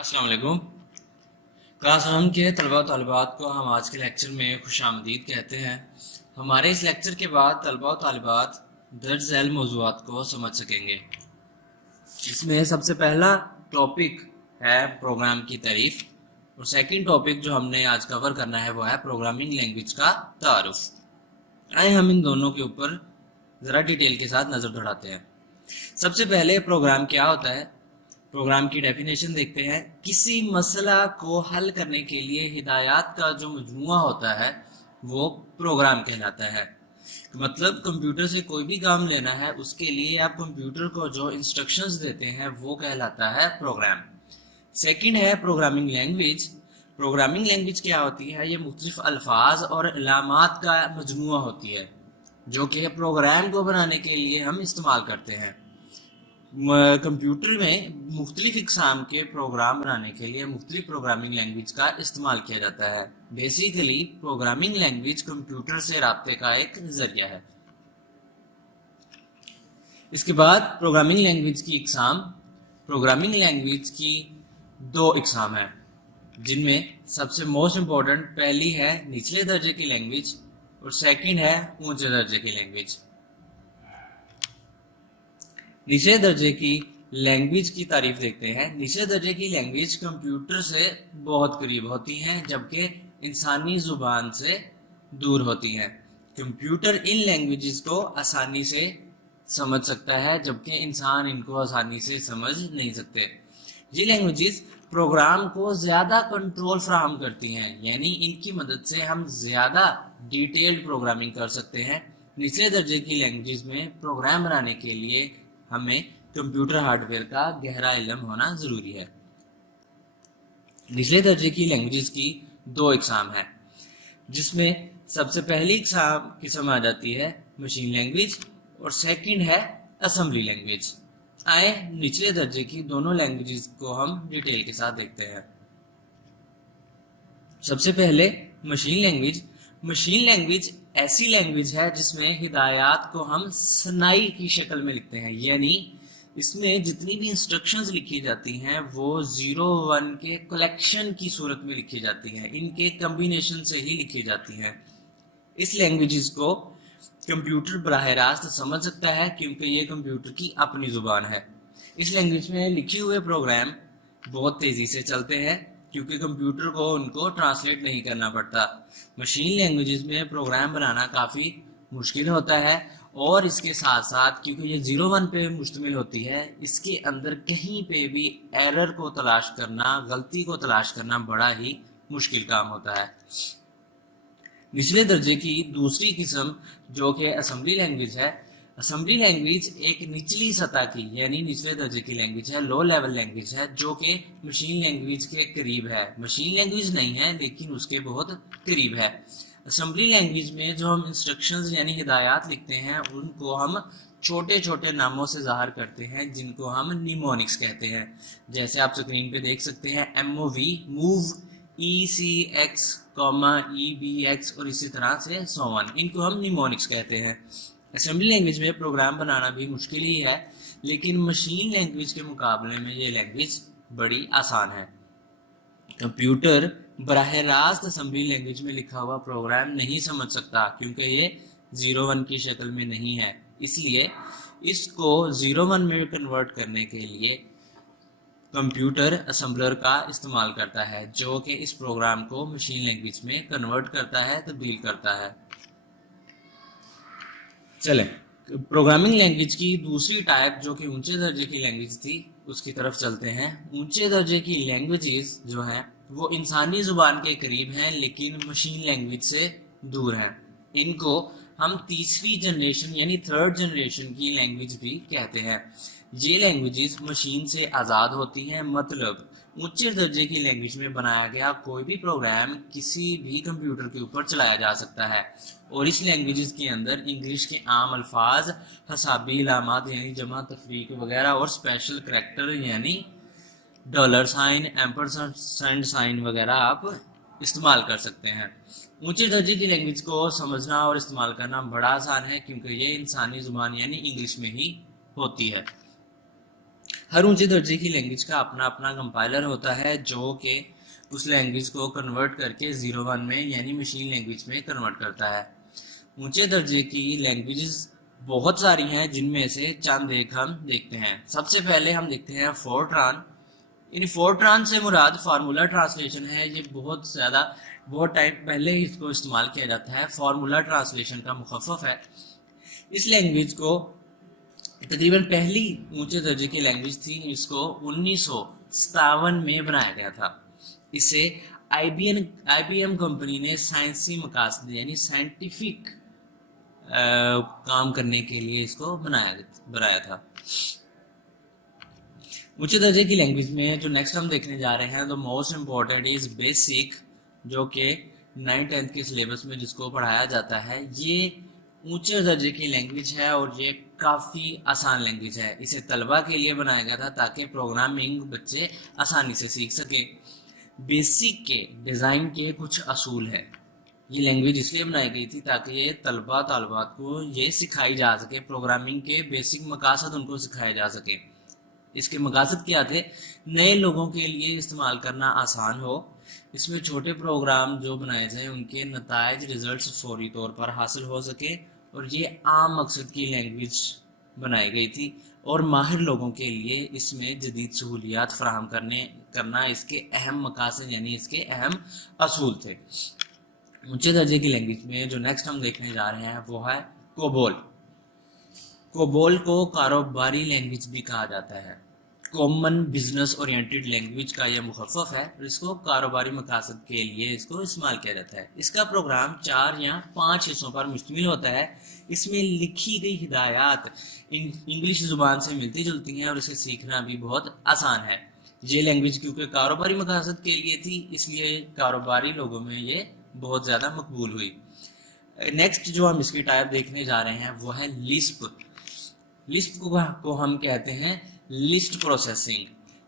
अस्सलाम वालेकुम। क्लास 1 के तलबा तालिबात को हम आज के लेक्चर में खुश आमदीद कहते हैं। हमारे इस लेक्चर के बाद तलबा तालिबात दर्ज झैल मौज़ूआत को समझ सकेंगे। इसमें सबसे पहला टॉपिक है प्रोग्राम की तारीफ और सेकंड टॉपिक जो हमने आज कवर करना है वो है प्रोग्रामिंग लैंग्वेज का तारुफ। आए हम इन दोनों के ऊपर ज़रा डिटेल के साथ नज़र दौड़ाते हैं। सबसे पहले प्रोग्राम क्या होता है, प्रोग्राम की डेफिनेशन देखते हैं। किसी मसला को हल करने के लिए हिदायत का जो मजमूआ होता है वो प्रोग्राम कहलाता है। मतलब कंप्यूटर से कोई भी काम लेना है उसके लिए आप कंप्यूटर को जो इंस्ट्रक्शंस देते हैं वो कहलाता है प्रोग्राम। सेकंड है प्रोग्रामिंग लैंग्वेज। प्रोग्रामिंग लैंग्वेज क्या होती है, ये मुख्तलिफ अल्फाज और अलामात का मजमूआ होती है जो कि प्रोग्राम को बनाने के लिए हम इस्तेमाल करते हैं। कंप्यूटर में मुख्तलिफ इकसाम के प्रोग्राम बनाने के लिए मुख्तलिफ प्रोग्रामिंग लैंग्वेज का इस्तेमाल किया जाता है। बेसिकली प्रोग्रामिंग लैंग्वेज कंप्यूटर से राब्ते का एक जरिया है। इसके बाद प्रोग्रामिंग लैंग्वेज की इकसाम। प्रोग्रामिंग लैंग्वेज की दो इकसाम है जिनमें सबसे मोस्ट इम्पोर्टेंट पहली है निचले दर्जे की लैंग्वेज और सेकंड है ऊंचे दर्जे की लैंग्वेज। निचले दर्जे की लैंग्वेज की तारीफ देखते हैं। निचले दर्जे की लैंग्वेज कंप्यूटर से बहुत करीब होती हैं जबकि इंसानी जुबान से दूर होती हैं। कंप्यूटर इन लैंग्वेजेस को आसानी से समझ सकता है जबकि इंसान इनको आसानी से समझ नहीं सकते। ये लैंग्वेजेस प्रोग्राम को ज़्यादा कंट्रोल फराहम करती हैं, यानी इनकी मदद से हम ज़्यादा डिटेल्ड प्रोग्रामिंग कर सकते हैं। निचले दर्जे की लैंग्वेज में प्रोग्राम बनाने के लिए हमें कंप्यूटर हार्डवेयर का गहरा इल्म होना ज़रूरी है। निचले दर्जे की लैंग्वेजेस की दो इकसाम है जिसमें सबसे पहली किस्म आ जाती है मशीन लैंग्वेज और सेकंड है असेंबली लैंग्वेज। आए निचले दर्जे की दोनों लैंग्वेजेस को हम डिटेल के साथ देखते हैं। सबसे पहले मशीन लैंग्वेज। मशीन लैंग्वेज ऐसी लैंग्वेज है जिसमें हिदायत को हम सनाई की शक्ल में लिखते हैं, यानी इसमें जितनी भी इंस्ट्रक्शंस लिखी जाती हैं वो 0-1 के कलेक्शन की सूरत में लिखी जाती हैं, इनके कम्बिनेशन से ही लिखी जाती हैं। इस लैंग्वेजेस को कंप्यूटर बराह रास्त समझ सकता है क्योंकि ये कंप्यूटर की अपनी ज़ुबान है। इस लैंग्वेज में लिखे हुए प्रोग्राम बहुत तेज़ी से चलते हैं क्योंकि कंप्यूटर को उनको ट्रांसलेट नहीं करना पड़ता। मशीन लैंग्वेजेस में प्रोग्राम बनाना काफ़ी मुश्किल होता है और इसके साथ साथ क्योंकि ये 0-1 पे मुश्तमिल होती है, इसके अंदर कहीं पे भी एरर को तलाश करना, गलती को तलाश करना बड़ा ही मुश्किल काम होता है। निचले दर्जे की दूसरी किस्म जो कि असेंबली लैंग्वेज है। असेंबली लैंग्वेज एक निचली सतह की यानी निचले दर्जे की लैंग्वेज है, लो लेवल लैंग्वेज है जो कि मशीन लैंग्वेज के करीब है। मशीन लैंग्वेज नहीं है लेकिन उसके बहुत करीब है। असेंबली लैंग्वेज में जो हम इंस्ट्रक्शंस यानी हिदायत लिखते हैं उनको हम छोटे छोटे नामों से ज़ाहिर करते हैं जिनको हम निमोनिक्स कहते हैं। जैसे आप स्क्रीन पे देख सकते हैं MOV, मूव, ECX, EBX और इसी तरह से सो ऑन, इनको हम निमोनिक्स कहते हैं। असेंबली लैंग्वेज में प्रोग्राम बनाना भी मुश्किल ही है लेकिन मशीन लैंग्वेज के मुकाबले में ये लैंग्वेज बड़ी आसान है। कंप्यूटर बराह रास्त असेंबली लैंग्वेज में लिखा हुआ प्रोग्राम नहीं समझ सकता क्योंकि ये 0-1 की शक्ल में नहीं है, इसलिए इसको 0-1 में कन्वर्ट करने के लिए कंप्यूटर असेंबलर का इस्तेमाल करता है जो कि इस प्रोग्राम को मशीन लैंग्वेज में कन्वर्ट करता है, तब्दील करता है। चलें प्रोग्रामिंग लैंग्वेज की दूसरी टाइप जो कि ऊंचे दर्जे की लैंग्वेज थी उसकी तरफ चलते हैं। ऊंचे दर्जे की लैंग्वेजेस जो हैं वो इंसानी ज़ुबान के करीब हैं लेकिन मशीन लैंग्वेज से दूर हैं। इनको हम तीसरी जनरेशन यानी थर्ड जनरेशन की लैंग्वेज भी कहते हैं। ये लैंग्वेजेस मशीन से आज़ाद होती हैं, मतलब ऊंचे दर्जे की लैंग्वेज में बनाया गया कोई भी प्रोग्राम किसी भी कंप्यूटर के ऊपर चलाया जा सकता है और इस लैंग्वेजेस के अंदर इंग्लिश के आम अल्फाज, हसाबी अलामात यानी जमा तफरीक वगैरह और स्पेशल करैक्टर यानी $, एम्परसेंड साइन वगैरह आप इस्तेमाल कर सकते हैं। ऊंचे दर्जे की लैंग्वेज को समझना और इस्तेमाल करना बड़ा आसान है क्योंकि ये इंसानी ज़ुबान यानी इंग्लिश में ही होती है। ہر اونچے درجے کی لینگویج کا اپنا اپنا کمپائلر ہوتا ہے جو کہ اس لینگویج کو کنورٹ کر کے 01 میں یعنی مشین لینگویج میں کنورٹ کرتا ہے. اونچے درجے کی لینگویجز بہت ساری ہیں جن میں سے چند ایک ہم دیکھتے ہیں. سب سے پہلے ہم دیکھتے ہیں فورٹران. یعنی فورٹران سے مراد فارمولا ٹرانسلیشن ہے. یہ بہت ٹائم پہلے اس کو استعمال کیا جاتا ہے. فارمولا ٹرانسلیشن کا مخفف ہے. اس لینگویج کو تقریباً پہلی اونچے درجے کی لینگویج تھی. اس کو 1957 میں بنایا گیا تھا. اسے آئی بی ایم کمپنی نے سائنسی مقاصد یعنی سائنٹیفک کام کرنے کے لیے اس کو بنایا تھا. اونچے درجے کی لینگویج میں جو نیکسٹ ہم دیکھنے جا رہے ہیں تو موسٹ امپورٹنٹ از بیسک، جو کہ 9th کے سلیبس میں جس کو پڑھایا جاتا ہے. یہ اونچے درجے کی لینگویج ہے اور یہ کافی آسان لینگویج ہے. اسے طلبہ کے لیے بنایا گیا تھا تاکہ پروگرامنگ بچے آسانی سے سیکھ سکیں. بیسک کے ڈیزائن کے کچھ اصول ہیں. یہ لینگویج اس لیے بنائی گئی تھی تاکہ یہ طالبات کو یہ سکھائی جا سکے، پروگرامنگ کے بیسک مقاصد ان کو سکھائے جا سکے. اس کے مقاصد کیا تھے؟ نئے لوگوں کے لیے استعمال کرنا آسان ہو. اس میں چھوٹے پروگرام جو بنائے جائیں ان کے نتائج ریزلٹس فوری طور پر حاصل ہو سکے، اور یہ عام مقصد کی لینگویج بنائی گئی تھی. اور ماہر لوگوں کے لیے اس میں جدید سہولیات فراہم کرنا اس کے اہم مقاصد یعنی اس کے اہم اصول تھے. اونچے درجے کی لینگویج میں جو نیکسٹ ہم دیکھنے جا رہے ہیں وہ ہے کوبول. کوبول کو کاروباری لینگویج بھی کہا جاتا ہے. کامن بزنس اورینٹڈ لینگویج کا یہ مخفف ہے اور اس کو کاروباری مقاصد کے لیے اس کو استعمال کیا جاتا ہے. اس کا پروگرام 4 یا 5 حصوں پر مشتمل ہوتا ہے. اس میں لکھی گئی ہدایات انگلش زبان سے ملتی جلتی ہیں اور اسے سیکھنا بھی بہت آسان ہے. یہ لینگویج کیونکہ کاروباری مقاصد کے لیے تھی اس لیے کاروباری لوگوں میں یہ بہت زیادہ مقبول ہوئی. نیکسٹ جو ہم اس کی ٹائپ دیکھنے جا رہے ہیں وہ ہے لسپ. لسپ کو ہم کہتے ہیں list processing.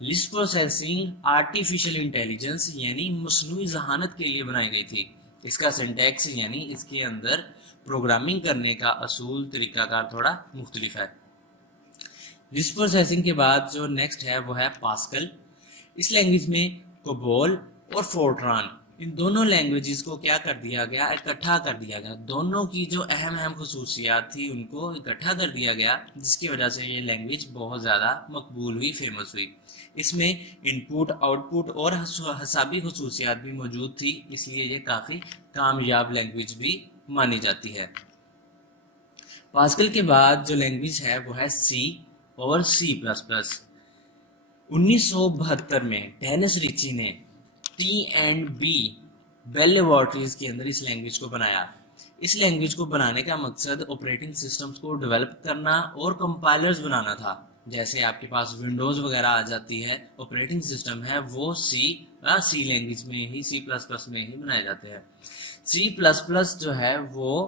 List processing artificial intelligence یعنی مصنوعی ذہانت کے لیے بنائی گئی تھی. اس کا سینٹیکس یعنی اس کے اندر پروگرامنگ کرنے کا اصول طریقہ کار تھوڑا مختلف ہے. لسٹ پروسیسنگ کے بعد جو نیکسٹ ہے وہ ہے پاسکل. اس لینگویج میں کوبول اور فورٹران ان دونوں لینگویجز کو کیا کر دیا گیا؟ اکٹھا کر دیا گیا. دونوں کی جو اہم خصوصیات تھی ان کو اکٹھا کر دیا گیا جس کی وجہ سے یہ لینگویج بہت زیادہ مقبول ہوئی، فیمس ہوئی. اس میں ان پٹ آؤٹ پٹ اور حسابی خصوصیات بھی موجود تھی، اس لیے یہ کافی کامیاب لینگویج بھی مانی جاتی ہے. پاسکل کے بعد جو لینگویج ہے وہ ہے سی اور C++. 1972 میں ڈینس ریچی نے T&B بیل لیبارٹریز کے اندر اس لینگویج کو بنایا. اس لینگویج کو بنانے کا مقصد آپریٹنگ سسٹمز کو ڈیولپ کرنا اور کمپائلرز بنانا تھا. جیسے آپ کے پاس ونڈوز وغیرہ آ جاتی ہے، آپریٹنگ سسٹم ہے وہ سی لینگویج میں ہی C++ میں ہی بنائے جاتے ہیں. C++ جو ہے وہ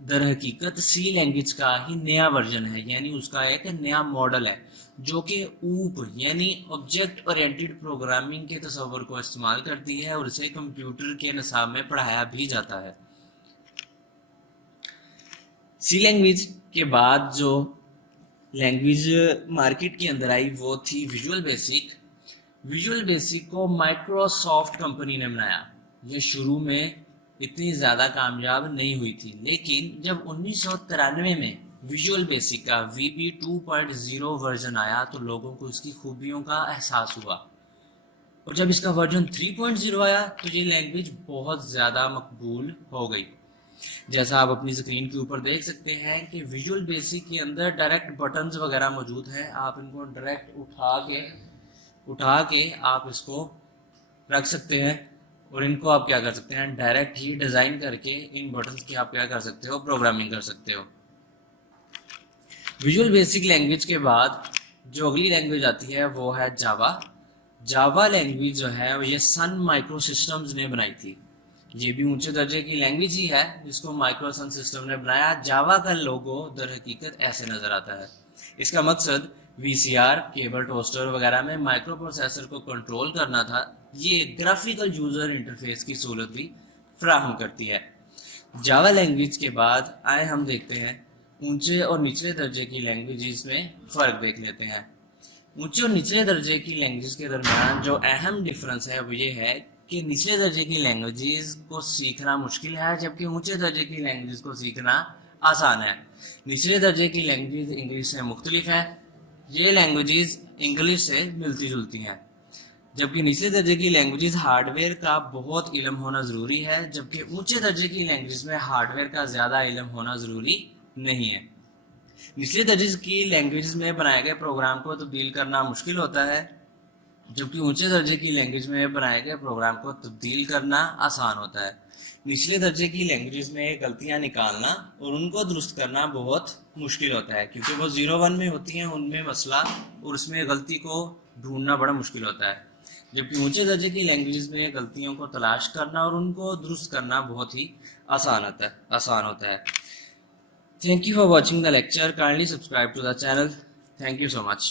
در حقیقت سی لینگویج کا ہی نیا ورژن ہے، یعنی اس کا ایک نیا ماڈل ہے جو کہ اوپ یعنی آبجیکٹ اورینٹڈ پروگرامنگ کے تصور کو استعمال کرتی ہے اور اسے کمپیوٹر کے نصاب میں پڑھایا بھی جاتا ہے. سی لینگویج کے بعد جو لینگویج مارکیٹ کے اندر آئی وہ تھی ویژول بیسک. ویژول بیسک کو مائکروسافٹ کمپنی نے بنایا. یہ شروع میں اتنی زیادہ کامیاب نہیں ہوئی تھی، لیکن جب 1993 میں ویژول بیسک کا VB 2.0 ورژن آیا تو لوگوں کو اس کی خوبیوں کا احساس ہوا، اور جب اس کا ورژن 3.0 آیا تو یہ لینگویج بہت زیادہ مقبول ہو گئی. جیسا آپ اپنی اسکرین کے اوپر دیکھ سکتے ہیں کہ ویژول بیسک کے اندر ڈائریکٹ بٹنز وغیرہ موجود ہیں. آپ ان کو ڈائریکٹ اٹھا کے آپ اس کو رکھ سکتے ہیں اور ان کو آپ کیا کر سکتے ہیں، ڈائریکٹ ہی ڈیزائن کر کے ان بٹنز کی آپ کیا کر سکتے ہو، پروگرامنگ کر سکتے ہو. ویژول بیسک لینگویج کے بعد جو اگلی لینگویج آتی ہے وہ ہے جاوا. جاوا لینگویج جو ہے یہ سن مائکرو سسٹمز نے بنائی تھی. یہ بھی اونچے درجے کی لینگویج ہی ہے جس کو مائکرو سن سسٹم نے بنایا. جاوا کا لوگو در حقیقت ایسے نظر آتا ہے. اس کا مقصد VCR، کیبل ٹوسٹر وغیرہ میں مائکرو پروسیسر کو کنٹرول کرنا تھا. یہ گرافیکل یوزر انٹرفیس کی سہولت بھی فراہم کرتی ہے. جاوا لینگویج کے بعد آئے ہم دیکھتے ہیں اونچے اور نچلے درجے کی لینگویجز میں فرق دیکھ لیتے ہیں. ऊंचे और निचले दर्जे की लैंग्वेज के दरमियान जो अहम डिफरेंस है वो ये है कि निचले दर्जे की लैंग्वेजेस को सीखना मुश्किल है, जबकि ऊंचे दर्जे की लैंग्वेज को सीखना आसान है। निचले दर्जे की लैंग्वेज इंग्लिश से मुख्तलिफ है, ये लैंग्वेजेस इंग्लिश से मिलती जुलती हैं, जबकि निचले दर्जे की लैंग्वेजेस हार्डवेयर का बहुत इल्म होना ज़रूरी है, जबकि ऊंचे दर्जे की लैंग्वेजेस में हार्डवेयर का ज़्यादा इल्म होना ज़रूरी नहीं है। निचले दर्जे की लैंग्वेज में बनाए गए प्रोग्राम को तब्दील करना मुश्किल होता है, जबकि ऊंचे दर्जे की लैंग्वेज में बनाए गए प्रोग्राम को तब्दील करना आसान होता है। निचले दर्जे की लैंग्वेज में गलतियां निकालना और उनको दुरुस्त करना बहुत मुश्किल होता है, क्योंकि वो 0-1 में होती हैं, उनमें मसला और उसमें गलती को ढूंढना बड़ा मुश्किल होता है, जबकि ऊंचे दर्जे की लैंग्वेज में गलतियों को तलाश करना और उनको दुरुस्त करना बहुत ही आसान होता है। Thank you for watching the lecture. Kindly subscribe to the channel. Thank you so much.